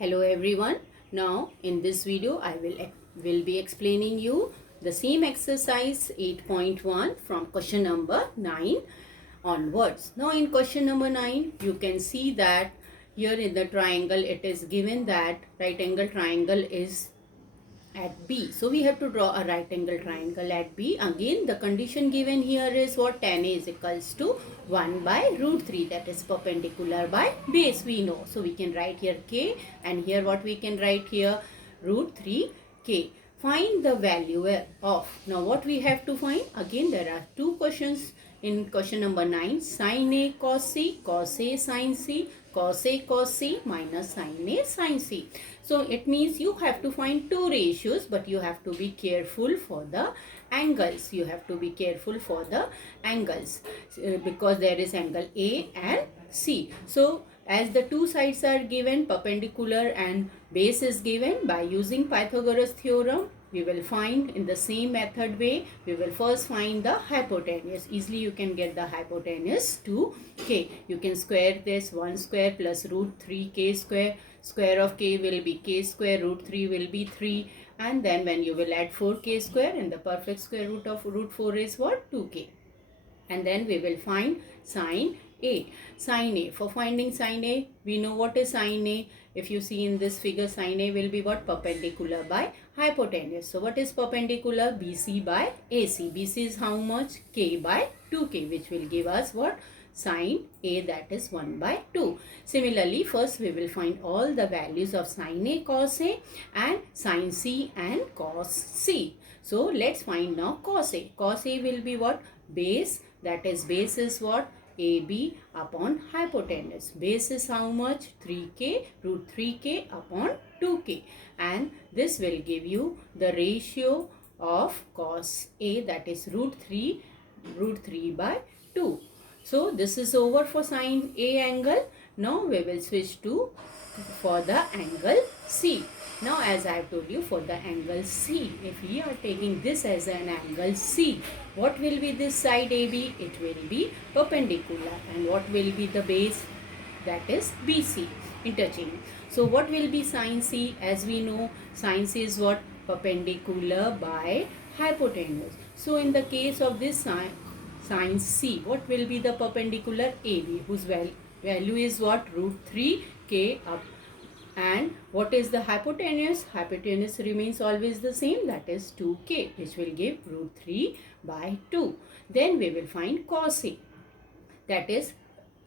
Hello everyone. Now in this video I will be explaining you the same exercise 8.1 from question number 9 onwards. Now in question number 9 you can see that here in the triangle it is given that right angle triangle is at B. So we have to draw a right angle triangle at B. Again the condition given here is what? Tan A is equals to 1 by root 3, that is perpendicular by base we know. So we can write here K, and here what we can write here? Root 3 K. Find the value of. Now what we have to find? Again there are two questions in question number 9. Sin A cos C, cos A sin C, cos A cos C minus sin A sin C. So it means you have to find two ratios, but you have to be careful for the angles. You have to be careful for the angles because there is angle A and C. So as the two sides are given, perpendicular and base is given, by using Pythagoras theorem, we will find in the same method way. We will first find the hypotenuse. Easily you can get the hypotenuse to K. You can square this 1 square plus root 3K square. Square of K will be K square, root 3 will be 3, and then when you will add 4K square, and the perfect square root of root 4 is what? 2K. And then we will find sin A. Sin A. For finding sin A, we know what is sin A. If you see in this figure, sin A will be what? Perpendicular by hypotenuse. So what is perpendicular? BC by AC. BC is how much? K by 2K, which will give us what? Sin A, that is 1 by 2. Similarly, first we will find all the values of sin A, cos A, and sin C and cos C. So let's find now cos A. Cos A will be what? Base, that is base is what? AB upon hypotenuse. Base is how much? 3K, root 3K upon 2K. And this will give you the ratio of cos A, that is root 3 by 2. So this is over for sin A angle. Now we will switch to for the angle C. Now as I have told you, for the angle C, if we are taking this as an angle C, what will be this side AB? It will be perpendicular. And what will be the base? That is BC, interchange. So what will be sin C? As we know, sin C is what? Perpendicular by hypotenuse. So in the case of this sin C, what will be the perpendicular? AB, whose value is what? Root 3K up. And what is the hypotenuse? Hypotenuse remains always the same, that is 2K, which will give root 3 by 2. Then we will find cos A, that is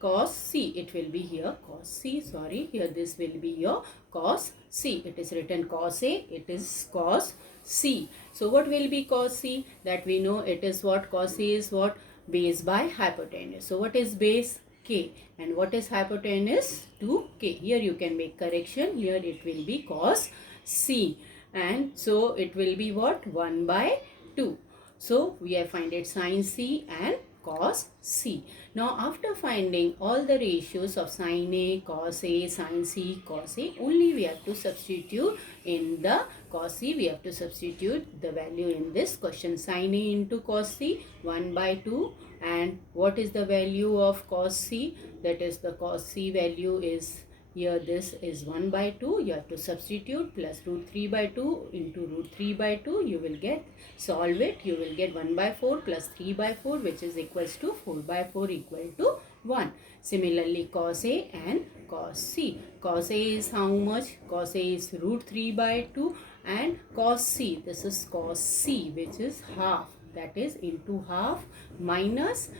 cos C. It will be here cos C, sorry, here this will be your cos C. It is written cos A, it is cos C. So what will be cos C? That we know it is what? Cos A is what? Base by hypotenuse. So what is base? K. And what is hypotenuse? 2K. Here you can make correction. Here it will be cos C. And so it will be what? 1 by 2. So we have found it sin C and cos C. Now after finding all the ratios of sin A, cos A, sin C, cos A, only we have to substitute in the cos C. We have to substitute the value in this question. Sin A into cos C, 1 by 2. And what is the value of cos C? That is the cos C value is here, this is 1 by 2. You have to substitute plus root 3 by 2 into root 3 by 2. You will get, solve it. You will get 1 by 4 plus 3 by 4, which is equals to 4 by 4 equal to 1. Similarly, cos A and cos C. Cos A is how much? Cos A is root 3 by 2. And cos C, this is cos C, which is half. That is into half minus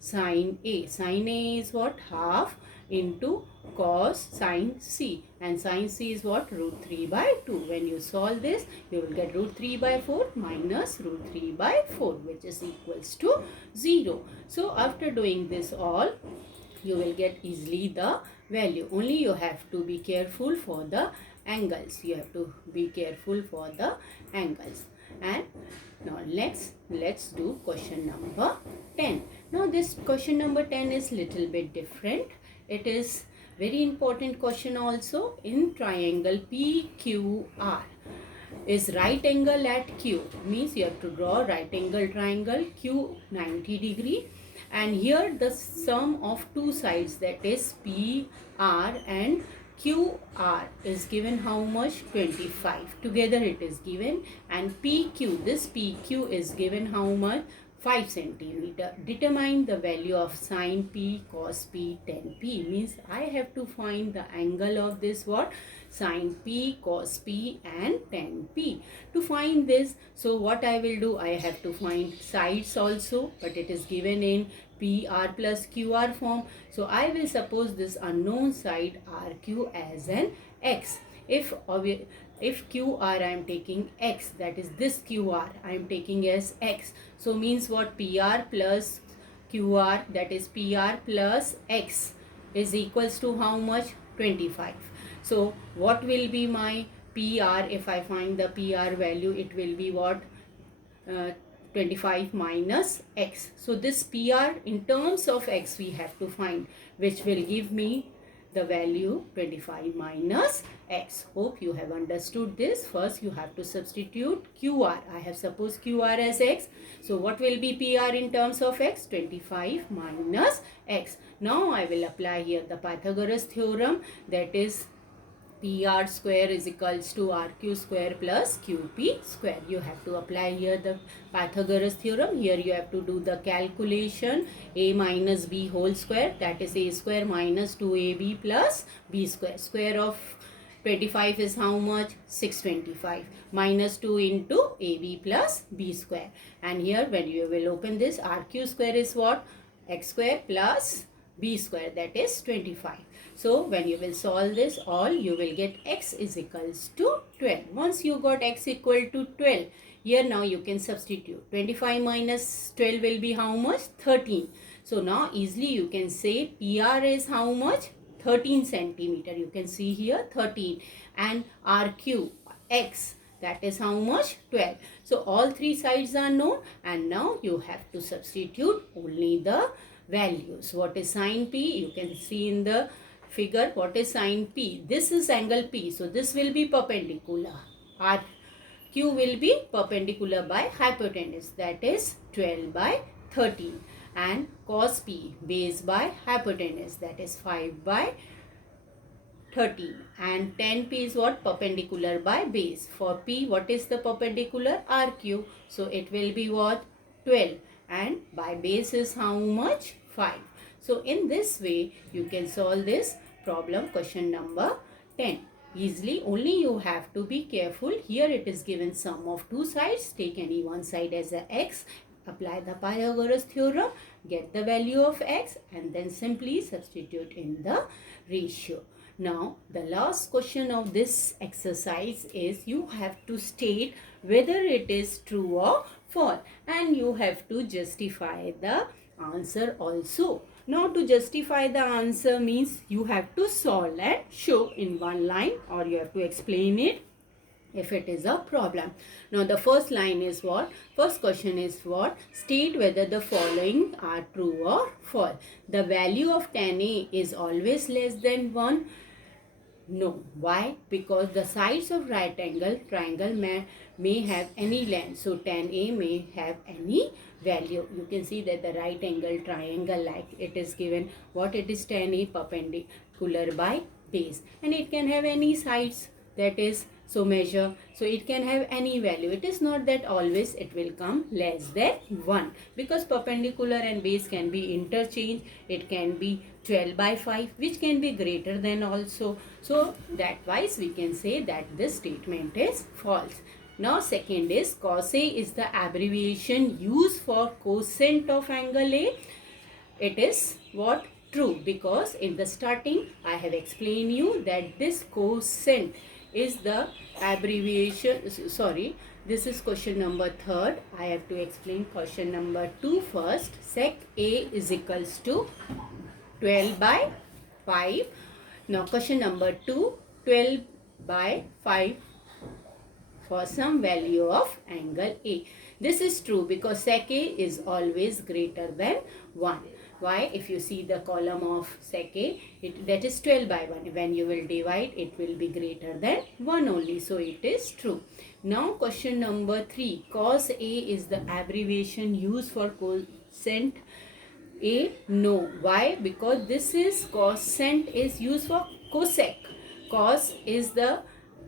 sin A. Sin A is what? Half into cos sin C, and sin C is what? Root 3 by 2. When you solve this, you will get root 3 by 4 minus root 3 by 4, which is equals to 0. So after doing this all, you will get easily the value. Only you have to be careful for the angles. You have to be careful for the angles. And now let's do question number 10. Now this question number 10 is little bit different. It is very important question also. In triangle PQR is right angle at Q, means you have to draw right angle triangle, Q 90 degree, and here the sum of two sides, that is PR and QR is given how much? 25. Together it is given. And PQ, this PQ is given how much? 5 centimeter. Determine the value of sine P, cos P, tan P. Means I have to find the angle of this what? Sine P, cos P and tan P. To find this, so what I will do? I have to find sides also, but it is given in PR plus QR form. So I will suppose this unknown side RQ as an X. If QR I am taking X, that is this QR I am taking as X. So means what? PR plus QR, that is PR plus X, is equals to how much? 25. So what will be my PR? If I find the PR value, it will be what? 25 minus X. So this PR in terms of X we have to find, which will give me the value 25 minus X. Hope you have understood this. First you have to substitute QR. I have supposed QR as X. So what will be PR in terms of X? 25 minus X. Now I will apply here the Pythagoras theorem, that is PR square is equals to RQ square plus QP square. You have to apply here the Pythagoras theorem. Here you have to do the calculation. A minus B whole square, that is A square minus 2AB plus B square. Square of 25 is how much? 625. Minus 2 into AB plus B square. And here when you will open this, RQ square is what? X square plus B square, that is 25. So when you will solve this all, you will get X is equals to 12. Once you got X equal to 12, here now you can substitute. 25 minus 12 will be how much? 13. So now easily you can say PR is how much? 13 centimeter. You can see here 13. And RQ, X, that is how much? 12. So all three sides are known, and now you have to substitute only the values. What is sine P? You can see in the figure what is sine P. This is angle P. So this will be perpendicular. RQ will be perpendicular by hypotenuse, that is 12 by 13. And cos P, base by hypotenuse, that is 5 by 13. And tan P is what? Perpendicular by base. For P, what is the perpendicular? RQ. So it will be what? 12. And by base is how much? 5. So in this way, you can solve this problem, question number 10. Easily, only you have to be careful. Here it is given sum of two sides. Take any one side as a X. Apply the Pythagoras theorem. Get the value of X and then simply substitute in the ratio. Now, the last question of this exercise is you have to state whether it is true or false. And you have to justify the answer also. Now to justify the answer means you have to solve and show in one line, or you have to explain it if it is a problem. Now the first line is what? First question is what? State whether the following are true or false. The value of tan A is always less than 1. No. Why? Because the sides of right angle triangle may have any length. So tan A may have any value. You can see that the right angle triangle, like it is given what it is, tan A perpendicular by base, and it can have any sides, that is, so measure. So it can have any value. It is not that always it will come less than 1, because perpendicular and base can be interchanged. It can be 12 by 5, which can be greater than also. So that wise we can say that this statement is false. Now second is cos A is the abbreviation used for cosine of angle A. It is what? True, because in the starting I have explained you that this cosine is the abbreviation. Sorry, this is question number 3. I have to explain question number 2 first. Sec A is equals to 12 by 5. Now question number 2, 12 by 5 for some value of angle A. This is true because sec A is always greater than 1. Why? If you see the column of sec A, that is 12 by 1. When you will divide, it will be greater than 1 only. So it is true. Now question number 3. Cos A is the abbreviation used for cosine A. No. Why? Because this is cosine is used for cosec. Cos is the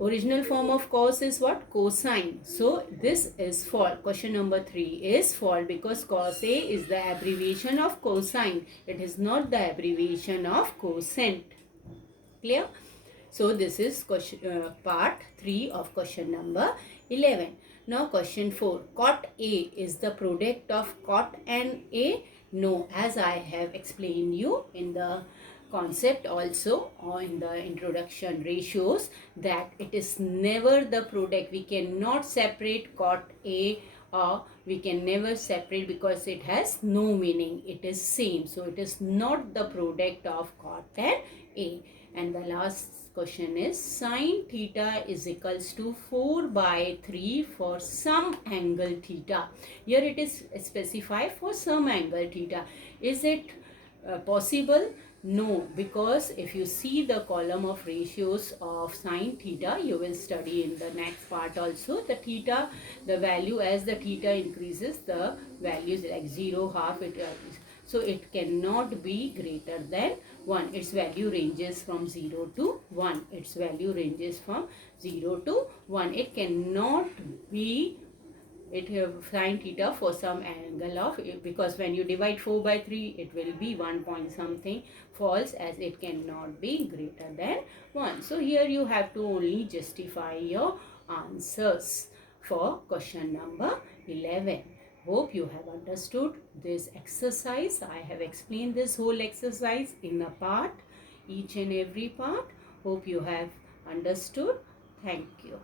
original form of cos is what? Cosine. So this is false. Question number 3 is false because cos A is the abbreviation of cosine. It is not the abbreviation of cosine. Clear? So this is part 3 of question number 11. Now question 4. Cot A is the product of cot and A? No, as I have explained you in the concept also or in the introduction ratios, that it is never the product. We cannot separate cot A, or we can never separate because it has no meaning. It is same. So it is not the product of cot and A. And the last question is sine theta is equals to 4 by 3 for some angle theta. Here it is specified for some angle theta. Is it possible? No, because if you see the column of ratios of sine theta, you will study in the next part also. The theta, the value as the theta increases, the value is like 0, half, so it cannot be greater than 1. Its value ranges from 0 to 1. Its value ranges from 0 to 1. It cannot be sine theta for some angle of, because when you divide 4 by 3 it will be 1 point something, false, as it cannot be greater than 1. So here you have to only justify your answers for question number 11. Hope you have understood this exercise. I have explained this whole exercise in a part, each and every part. Hope you have understood. Thank you.